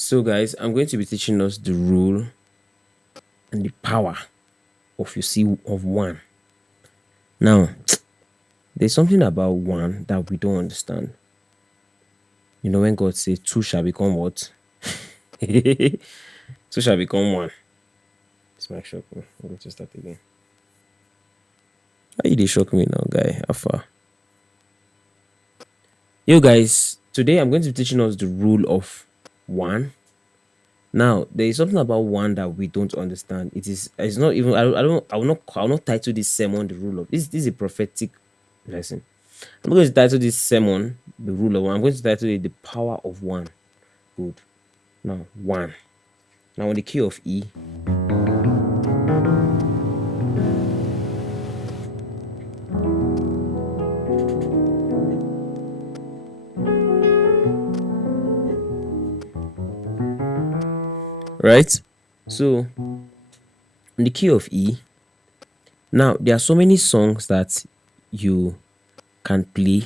So, guys, I'm going to be teaching us the rule and the power of of one. Now, there's something about one that we don't understand. When God says two shall become what? Two shall become one. This mic shock me. I'm going to start again. Why you dey shock me now, guy? Alpha. Yo, guys, today I'm going to be teaching us the rule of one. Now, there is something about one that we don't understand. It's not even I will not title this sermon the rule of this is a prophetic lesson. I'm going to title this sermon the rule of one. I'm going to title it the power of one. Good. Now, one. Now on the key of E. Right? So on the key of E. Now there are so many songs that you can play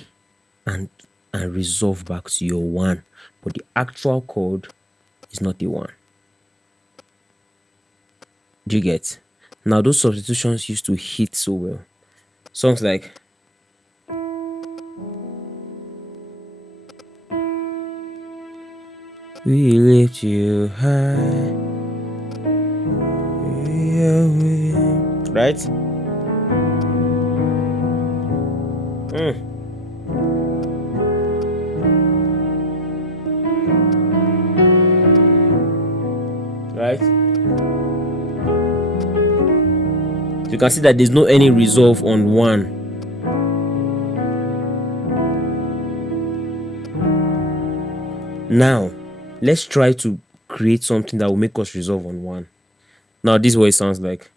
and resolve back to your one, but the actual chord is not the one. Do you get? Now those substitutions used to hit so well. Songs like we lift you high, right? Right? You can see that there's no any resolve on one. Now, let's try to create something that will make us resolve on one. Now, this is what it sounds like.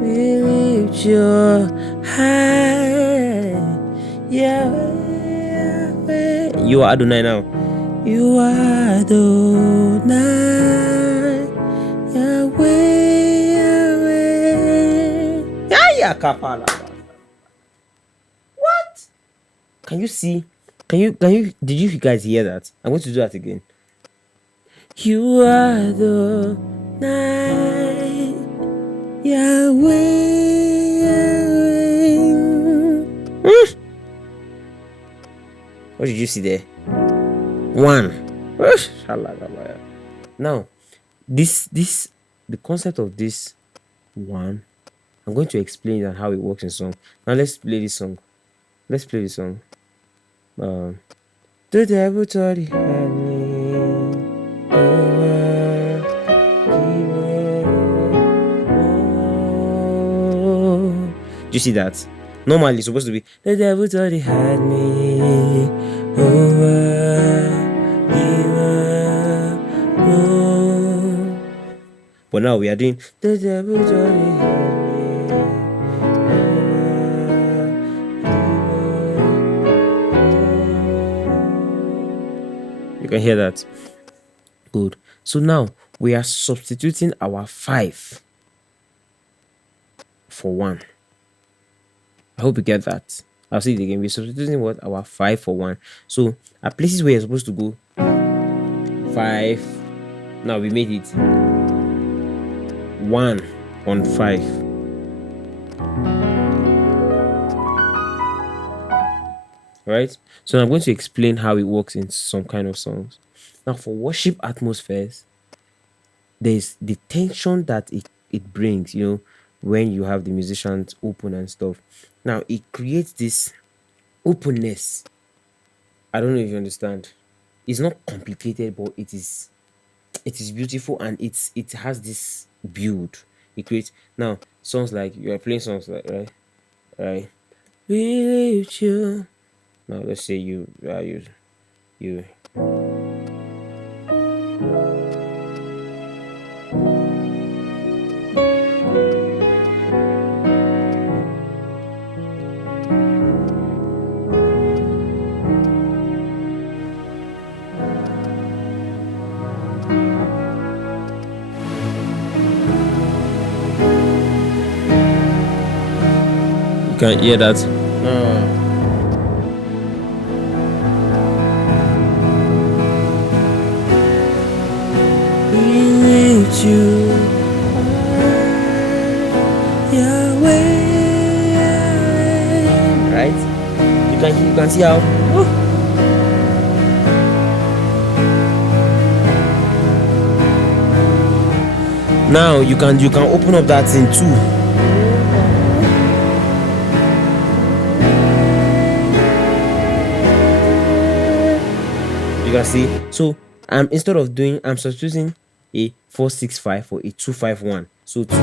We lift your high, Yahweh. You are Adonai now. You are Adonai, Yahweh, Yahweh. Yeah, kafala. What? Can you see? Did you guys hear that? I'm going to do that again. You are the night, Yahweh, Yahweh. What did you see there? One. Now, the concept of this one, I'm going to explain it and how it works in song. Now let's play this song. Let's play this song. The devil thought he had me. Do you see that? Normally it's supposed to be the devil thought he had me. But now we are doing the devil thought he had me. You can hear that. Good. So now we are substituting our 5 for 1. I hope you get that. I'll say it again. We're substituting what? Our 5 for 1. So at places where you're supposed to go 5. Now we made it 1 on 5. Right? So I'm going to explain how it works in some kind of songs. Now for worship atmospheres, there's the tension that it brings, when you have the musicians open and stuff. Now it creates this openness. I don't know if you understand. It's not complicated, but it is beautiful, and it has this build. It creates now songs like you are playing songs like right. We lift you. Now let's say you. can hear that. With you, Yahweh. Right? You can see how. Now you can open up that thing too. You can see. So instead of doing, I'm substituting a 4-6-5 for a 2-5-1. So 2.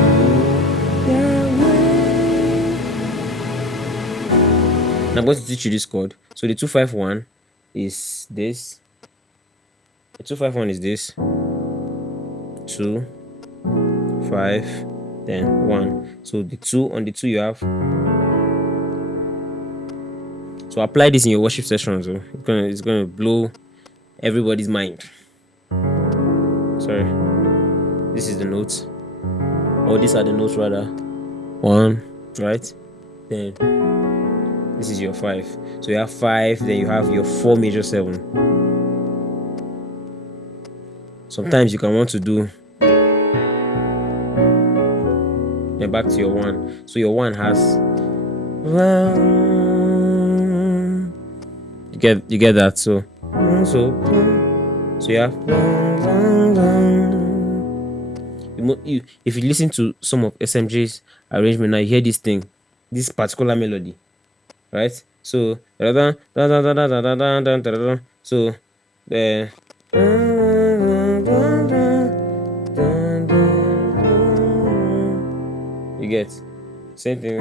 Now I'm going to teach you this chord. So the 2-5-1 is this. The 2-5-1 is this. 2, 5, then 1. So the 2 on the 2 you have. So apply this in your worship sessions. So it's gonna blow everybody's mind. Sorry. This is the notes. Or these are the notes rather. 1, right? Then this is your 5. So you have 5, then you have your 4 major 7. Sometimes you can want to do, then back to your 1. So your 1 has, you get that. So you have, if you listen to some of SMJ's arrangement now, you hear this thing, this particular melody, right? So so you get same thing.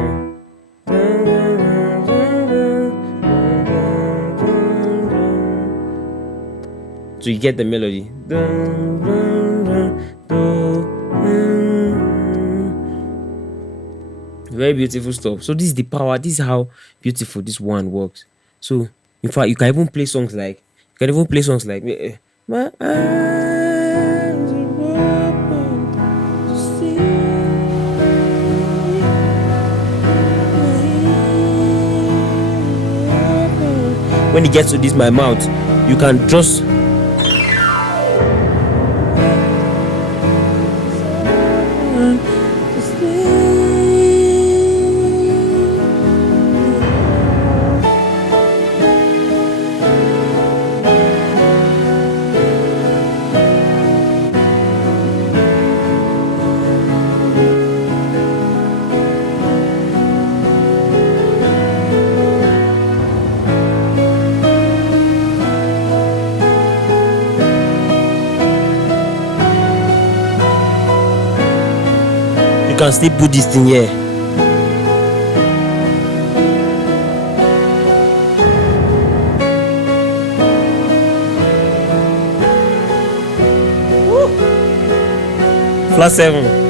So you get the melody. Very beautiful stuff. So this is the power. This is how beautiful this one works. So in fact, you can even play songs like My eyes are open to see. When it gets to this, my mouth, you can just can still put this thing here. Woo. Flat 7.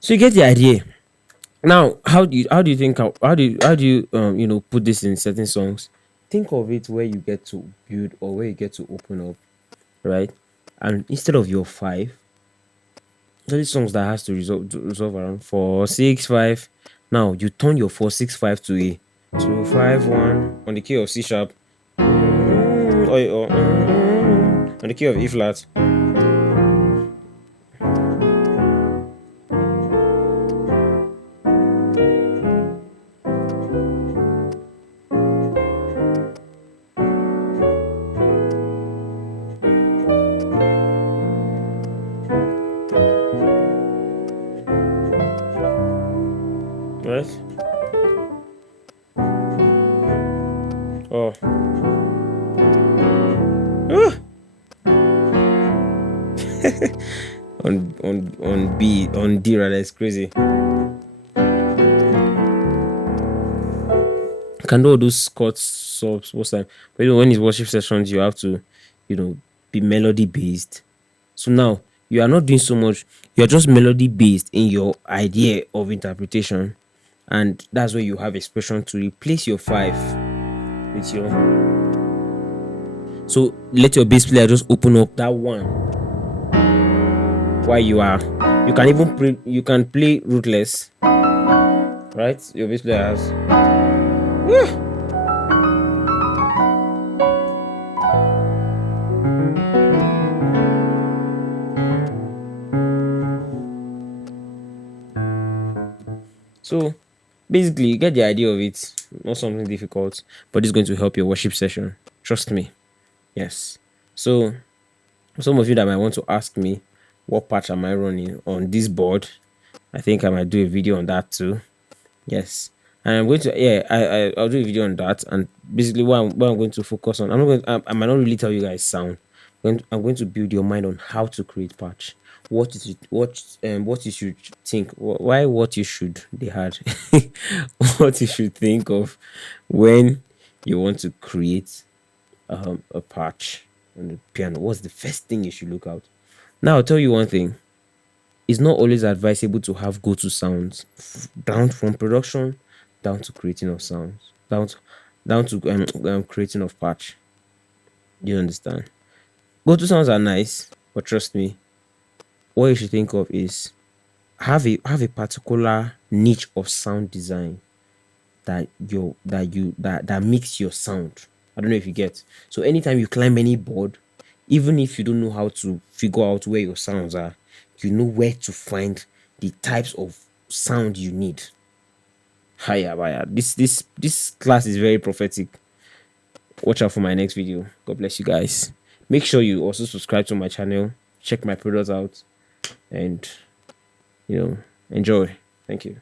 So you get the idea. Now, how do you think put this in certain songs? Think of it where you get to build or where you get to open up, right? And instead of your 5, these songs that has to resolve around 4-6-5. Now you turn your 4-6-5 to a 2-5-1 on the key of C sharp, or on the key of E flat. Right? Oh. on D rather, it's crazy. can do all those chords, subs, most time. But when it's worship sessions, you have to, you know, be melody based. So now you are not doing so much. You're just melody based in your idea of interpretation, and that's where you have expression to replace your five with your. So let your bass player just open up that one while you are. You can even play. You can play rootless, right? Your bass player has. So basically, you get the idea of it. Not something difficult, but it's going to help your worship session. Trust me. Yes. So some of you that might want to ask me, what patch am I running on this board? I think I might do a video on that too. Yes. And I'm going to, yeah, I'll do a video on that. And basically, what I'm going to focus on, I'm not going, I might not really tell you guys sound. I'm going to build your mind on how to create patch. What you should think, why what you should they had, what you should think of when you want to create a patch on the piano. What's the first thing you should look out? Now I'll tell you one thing. It's not always advisable to have go-to sounds down from production down to creating of sounds down to creating of patch. You understand? Go-to sounds are nice, but trust me, what you should think of is have a particular niche of sound design that makes your sound. I don't know if you get. So anytime you climb any board, even if you don't know how to figure out where your sounds are, you know where to find the types of sound you need. Hiya, baya. This class is very prophetic. Watch out for my next video. God bless you guys. Make sure you also subscribe to my channel, check my products out, and enjoy. Thank you.